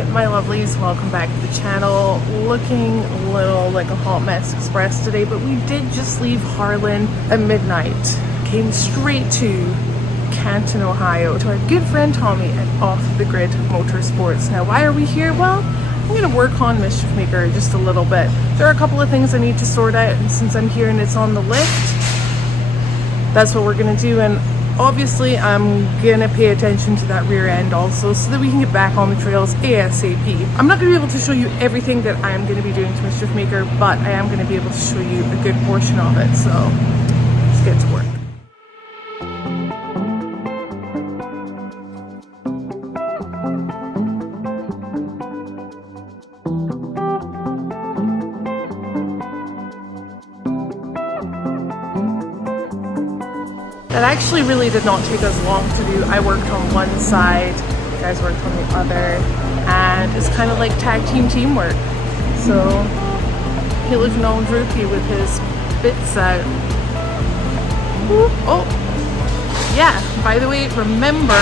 Hi my lovelies, welcome back to the channel. Looking a little like a hot mess express today, but we did just leave Harlan at midnight. Came straight to Canton, Ohio to our good friend Tommy at Off the Grid Motorsports. Now why are we here? Well, I'm going to work on Mischief Maker just a little bit. There are a couple of things I need to sort out, and since I'm here and it's on the lift, that's what we're going to do. And obviously I'm gonna pay attention to that rear end also so that we can get back on the trails ASAP. I'm not gonna be able to show you everything that I'm gonna be doing to Mischief Maker, but I am gonna be able to show you a good portion of it, so let's get to work. That actually really did not take us long to do. I worked on one side, you guys worked on the other, and it's kind of like tag team teamwork. So he lives an old rookie with his bits out. Ooh, oh, yeah, by the way, remember,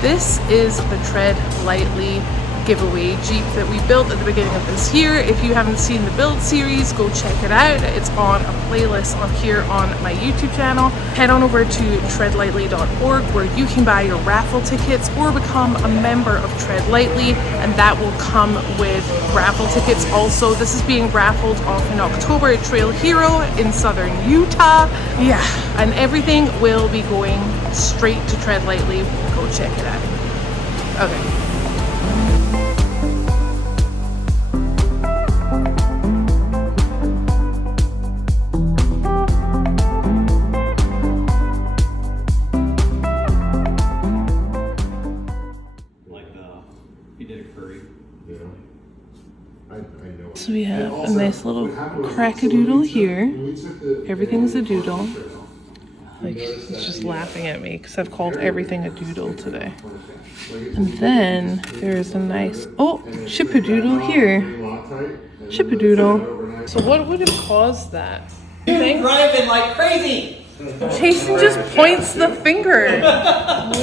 this is the Tread Lightly giveaway Jeep that we built at the beginning of this year. If you haven't seen the build series, go check it out. It's on a playlist on here on my YouTube channel. Head on over to treadlightly.org where you can buy your raffle tickets or become a member of Tread Lightly, and that will come with raffle tickets also. This is being raffled off in October at Trail Hero in southern Utah. Yeah, and everything will be going straight to Tread Lightly. Go check it out. Okay. So we have a nice little crack-a-doodle here. Everything's a doodle. Like, it's just laughing at me because I've called everything a doodle today. And then there's a nice, oh, chip-a-doodle here. Chip-a-doodle. So what would have caused that? You're driving like crazy! Jason just points the finger.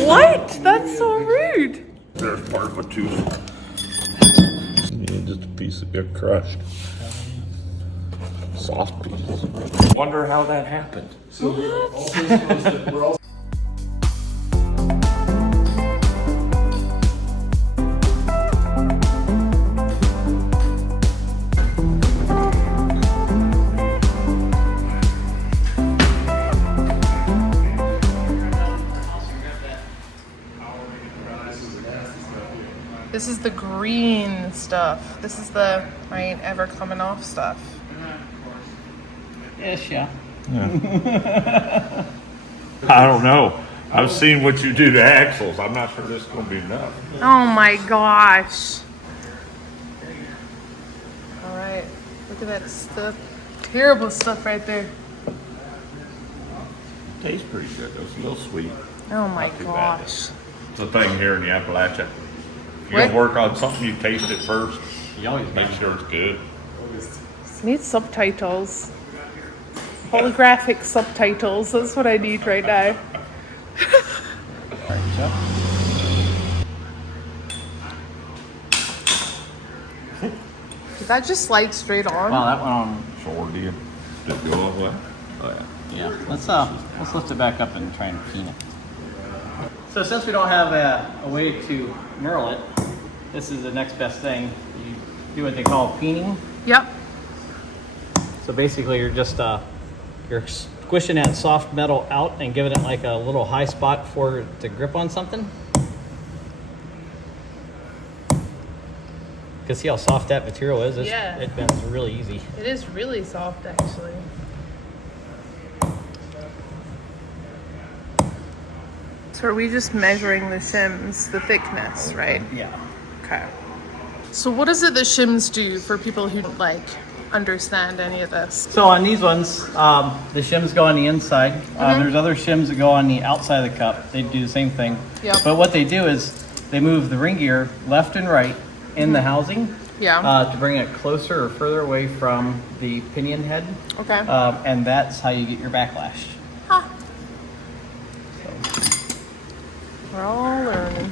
What? That's so rude. There's part of a tooth. Just a piece that got crushed. Soft piece. Wonder how that happened. So we're also This is the green stuff. This is the I ain't ever coming off stuff. Ish, yeah. I don't know. I've seen what you do to axles. I'm not sure this is going to be enough. Oh my gosh. All right, look at that stuff. Terrible stuff right there. Tastes pretty good. It was a little sweet. Oh my Not too gosh. bad. It's the thing here in the Appalachia. If you're What? going to work on something, you taste it first. You always Make sure it's good. Need subtitles. Holographic subtitles. That's what I need right now. Did that just slide straight on? Wow, that went on. Sure did. Did it go all the way? Oh yeah. Yeah. Let's lift it back up and try and peen it. So since we don't have a way to knurl it, this is the next best thing. You do what they call peening. Yep. So basically you're just you're squishing that soft metal out and giving it like a little high spot for it to grip on something. Because see how soft that material is? Yeah. It bends really easy. It is really soft actually. So are we just measuring the shims, the thickness, right? Yeah. Okay. So what is it that shims do for people who don't understand any of this? So on these ones, the shims go on the inside. There's other shims that go on the outside of the cup. They do the same thing. Yep. But what they do is they move the ring gear left and right in the housing to bring it closer or further away from the pinion head. Okay. And that's how you get your backlash. Huh. We're all learning.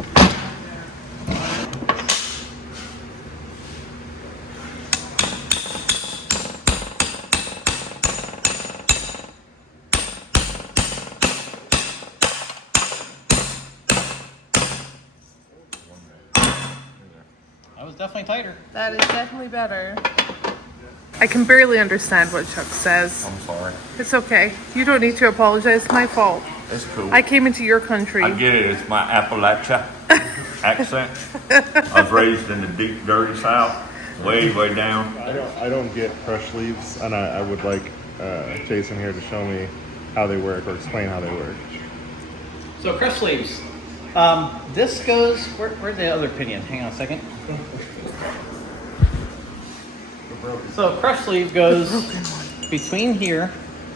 That was definitely tighter. That is definitely better. I can barely understand what Chuck says. I'm sorry. It's okay. You don't need to apologize. It's my fault. It's cool. I came into your country. I get it. It's my Appalachia accent. I was raised in the deep, dirty South, way down. I don't get crushed leaves, and I would like Jason here to show me how they work or explain how they work. So crest sleeves. This goes, where's the other pinion? Hang on a second. So crush sleeve goes between here.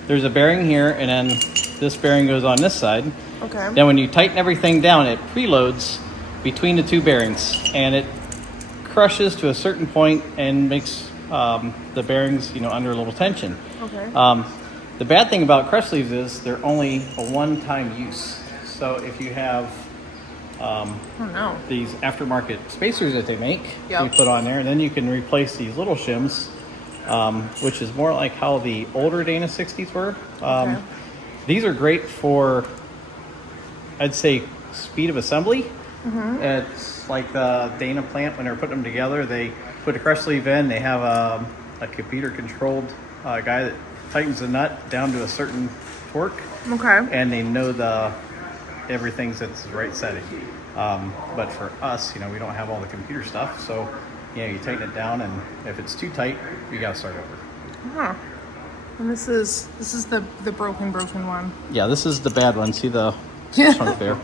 There's a bearing here, and then this bearing goes on this side. Okay. Then when you tighten everything down, it preloads between the two bearings, and it crushes to a certain point and makes the bearings, under a little tension. Okay. The bad thing about crush sleeves is they're only a one-time use. So if you have these aftermarket spacers that they make, Yep. you put on there, and then you can replace these little shims, which is more like how the older Dana 60s were. Okay. These are great for, I'd say, speed of assembly. Mm-hmm. It's like the Dana plant when they're putting them together. They put a crush sleeve in. They have a computer-controlled guy that tightens the nut down to a certain torque. Okay. And they know everything's at the right setting. But for us, we don't have all the computer stuff, so you tighten it down, and if it's too tight, you gotta start over. Huh. And this is the broken one. Yeah, this is the bad one. See the chunk there?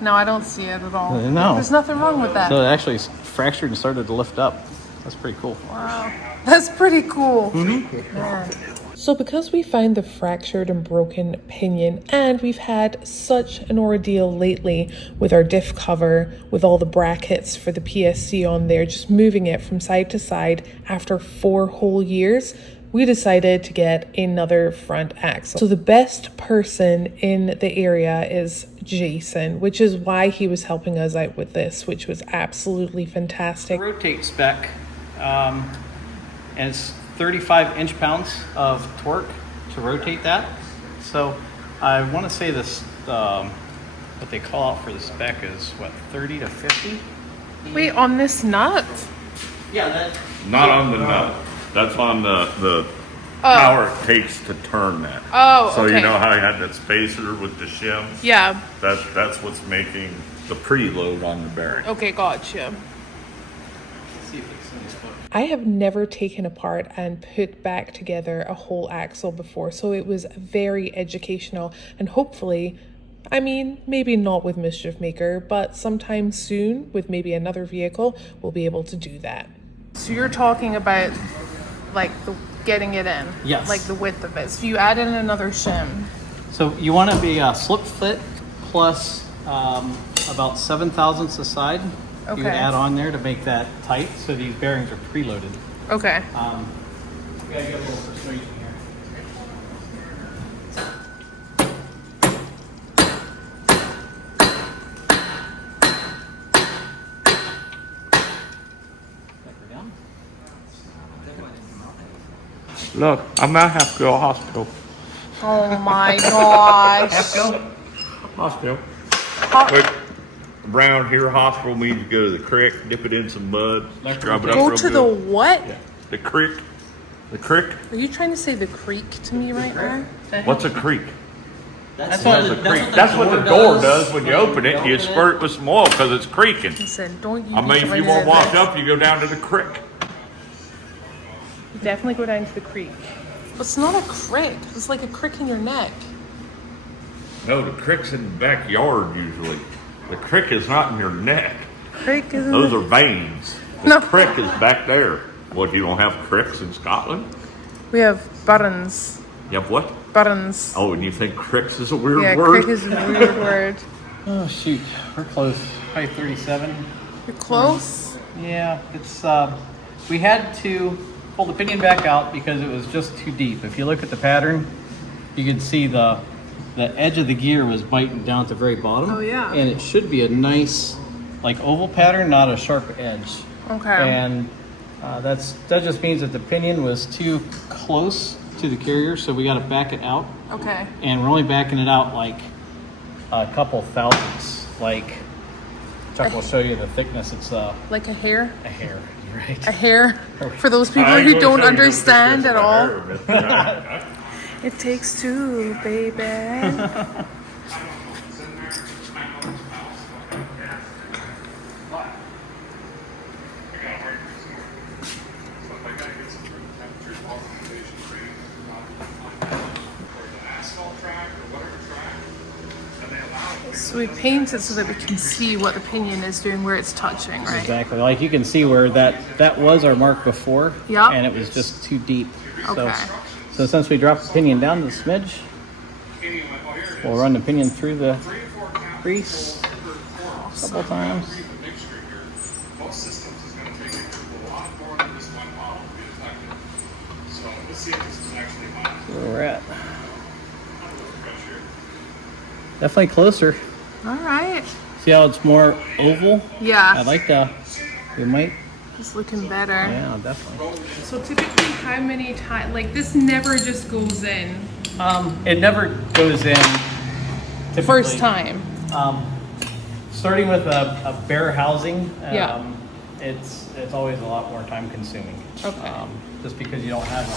No, I don't see it at all. No. There's nothing wrong with that. So it actually fractured and started to lift up. That's pretty cool. Wow. That's pretty cool. Mm-hmm. Man. So because we found the fractured and broken pinion, and we've had such an ordeal lately with our diff cover, with all the brackets for the PSC on there, just moving it from side to side after 4 whole years, we decided to get another front axle. So the best person in the area is Jason, which is why he was helping us out with this, which was absolutely fantastic. Rotate spec, and it's 35 inch-pounds of torque to rotate that. So I want to say this, what they call out for the spec is what, 30 to 50? Wait, on this nut? Yeah, Not on the nut. That's on the power it takes to turn that. Oh, So okay. you know how I had that spacer with the shims? Yeah. That's what's making the preload on the bearing. Okay, gotcha. see if it's in this book. I have never taken apart and put back together a whole axle before, so it was very educational, and hopefully, maybe not with Mischief Maker, but sometime soon with maybe another vehicle, we'll be able to do that. So you're talking about getting it in? Yes. Like the width of it. So you add in another shim. So you want to be a slip fit plus about 7 thousandths a side. Okay. You add on there to make that tight, so these bearings are preloaded. Okay. We gotta get a little persuasion here. Down. Look, I might have to go to hospital. Oh my gosh. Hospital. But around here, hospital means you go to the creek, dip it in some mud, scrub it up Go real to good. the what? The creek. The creek? Are you trying to say the creek to me right now? What's a creek? That's What is a creek? That's what the door does when you open it. You squirt it with some oil because it's creaking. Listen, don't you If you want to wash up, you go down to the creek. Definitely go down to the creek. It's not a crick. It's like a crick in your neck. No, the creek's in the backyard usually. The creek is not in your neck. Crick is in Those the... are veins. The No. creek is back there. What, you don't have creeks in Scotland? We have buttons. You have what? Buttons. Oh, and you think cricks is a weird Yeah, word? crick is a weird word. Oh shoot, we're close. Probably 37. You're close? Yeah, it's we had to pull the pinion back out because it was just too deep. If you look at the pattern, you can see the edge of the gear was biting down at the very bottom. Oh, yeah. And it should be a nice oval pattern, not a sharp edge. Okay. And that just means that the pinion was too close to the carrier, so we got to back it out. Okay. And we're only backing it out like a couple thousandths. Chuck Chuck will show you the thickness. It's Like a hair? a hair, right? A hair? For those people who don't understand at all. It takes two, baby. So we paint it so that we can see what the pinion is doing, where it's touching, right? Exactly. Like you can see where that was our mark before. Yeah. And it was just too deep. Okay. So since we dropped the pinion down to the smidge, we'll run the pinion through the grease a couple times. Where we're at. Definitely closer. All right. See how it's more oval? Yeah. I like the. We might. It's looking better. Yeah, definitely. So typically, how many times? Like this never just goes in. It never goes in. Typically. First time. Starting with a bare housing. Yeah. It's always a lot more time consuming. Okay. Just because you don't have.